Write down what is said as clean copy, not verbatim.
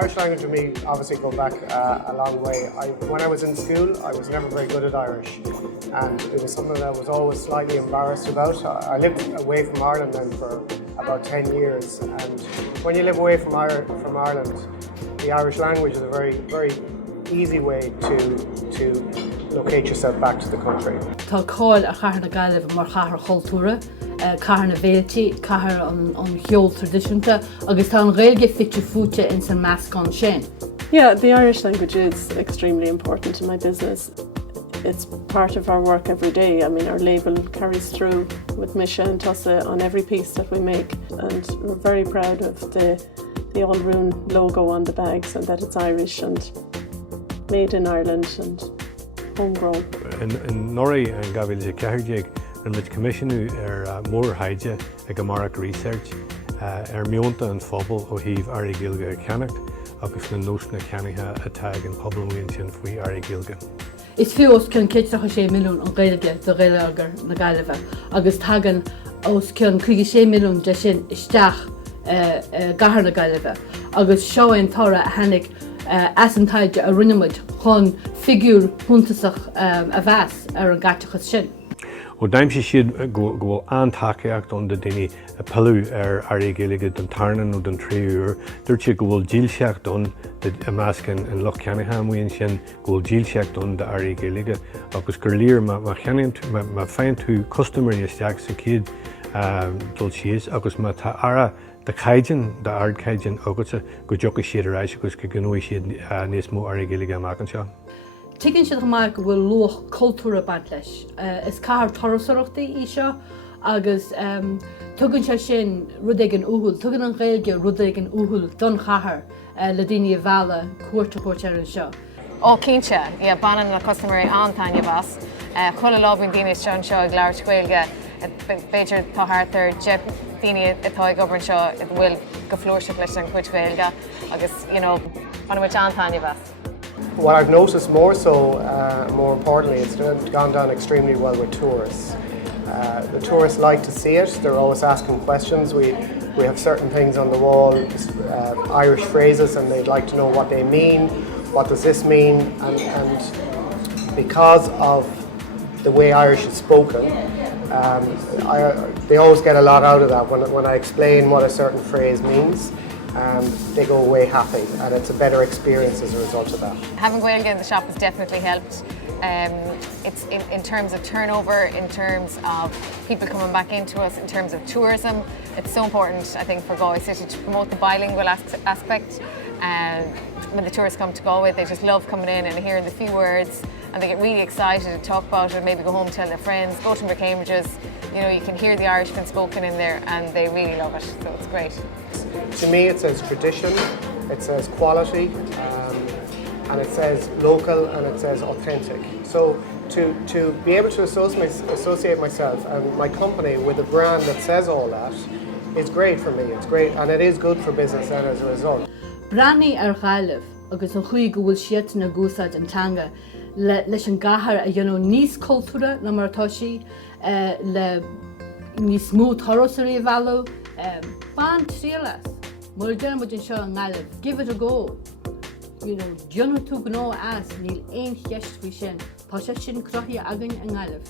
Irish language with me obviously go back a long way. When I was in school, I was never very good at Irish, and it was something that I was always slightly embarrassed about. I lived away from Ireland then for about 10 years, and when you live away from Ireland, the Irish language is a very easy way to locate yourself back to the country. Tá cáil a chathair na Gaillimh mar chathair chultúra, chathair na bhéiltí, chathair an cheol tradiisiúnta, agus tá an ghéilge fitte fúte in san meascán sin. Yeah, the Irish language is extremely important in my business. It's part of our work every day. I mean, our label carries through with Misha and Tussa on every piece that we make, and we're very proud of the All-Roon logo on the bags and that it's Irish and made in Ireland and homegrown. In Norrie and Gaillimh le Gaeilge and with commissionú mór haide ag amach research muintir an phobal ó híomh Ghaeilge a cheannacht agus na nóisna ceannithe atá an poblúin sin faoi Ghaeilge. Is fios cin 46 milliún an Ghaeilge do ghéilleagar na Gaillimh, agus tagan os cin 56 milliún de sin isteach gCathair na Gaillimh, agus seo an tora a hanig asantaide a rinnemuid chun figúr puntasach a bheas ar an gatachas sin. Ó daimse siad go antakeíocht don de daoine a peilú ar Ghaeilge don tarnan nó don tríúr, dúirt siad go bhfuil díolseach don a meascán an loch ceannithe amhaoin sin go bhfuil díolseach don de Ghaeilge, agus gur líor má féin tú customarí isteach sa céad dul sios, agus má tá ara de caighdean de ardcaighdean agata go dteocha siad a reis agus go gnóigh siad níos mó Ghaeilge amach anseo. Tuigeann siad amach go bhfuil luach cultúra bant leis. Is chathair torasóireachtaí í seo, agus tugann sé sin rud ag an úthúil, tugann an Ghaeilge rud ag an úthúil don chathair le daoine a bheala cuairteach ar an seo. Ó cínte, banan na customarí antainne bas, chula lábhainn daoine seo an seo ag leabhart Ghaeilge, beidir tá thart ar de daoine atá ag obair seo bhfuil go flúirseach leis an chuid Ghaeilge agus, anmuid antainne bas. What I've noticed more importantly, it's gone down extremely well with tourists. The tourists like to see it. They're always asking questions. We have certain things on the wall, Irish phrases, and they'd like to know what they mean. What does this mean? And because of the way Irish is spoken, they always get a lot out of that. When I explain what a certain phrase means, they go away happy, and it's a better experience as a result of that. Having Ghaeilge in the shop has definitely helped. It's in terms of turnover, in terms of people coming back into us, in terms of tourism. It's so important, I think, for Galway City to promote the bilingual aspect. When the tourists come to Galway, they just love coming in and hearing the few words, and they get really excited to talk about it, maybe go home, tell their friends, go to their Cambridges. You can hear the Irish being spoken in there, and they really love it, so it's great. To me, it says tradition, it says quality, and it says local, and it says authentic. So to be able to associate myself and my company with a brand that says all that is great for me. It's great, and it is good for business then as a result. Branní ar Ghaillimh agus an chuig go bhfuil siad na gúsáid antanga leis an gCathair a dhéanamh níos cultúra na mar atá sí, le níos mó torasóirí a bhealú, ban tríalas. Mar déanamh an seo an Ghaillimh, give it a go. Dionú tú gnó as níl aon cheist faoi sin, tá sé sin cruthaí agan an Ghaillimh.